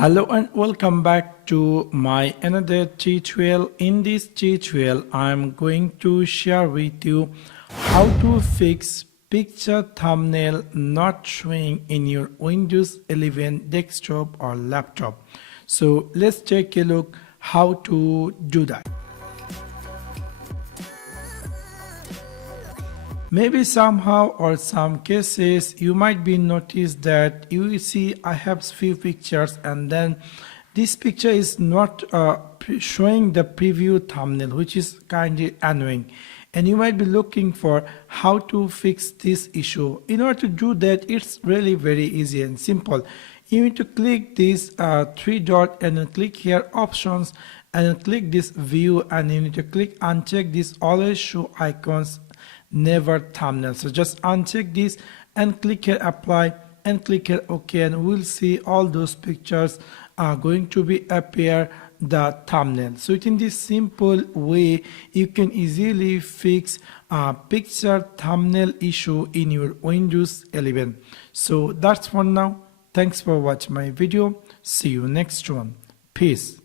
Hello and welcome back to my another tutorial. In this tutorial I'm going to share with you how to fix picture thumbnail not showing in your Windows 11 desktop or laptop. So let's take a look how to do that. Maybe somehow or some cases you might be noticed that you see I have few pictures and then this picture is not showing the preview thumbnail, which is kind of annoying, and you might be looking for how to fix this issue. In order to do that, it's really very easy and simple. You need to click this three dot and then click here options and then click this view, and you need to click uncheck this always show icons never thumbnail. So just uncheck this and click here apply and click here OK, and we'll see all those pictures are going to be appear the thumbnail. So in this simple way you can easily fix a picture thumbnail issue in your Windows 11. So that's for now. Thanks for watching my video. See you next one. Peace.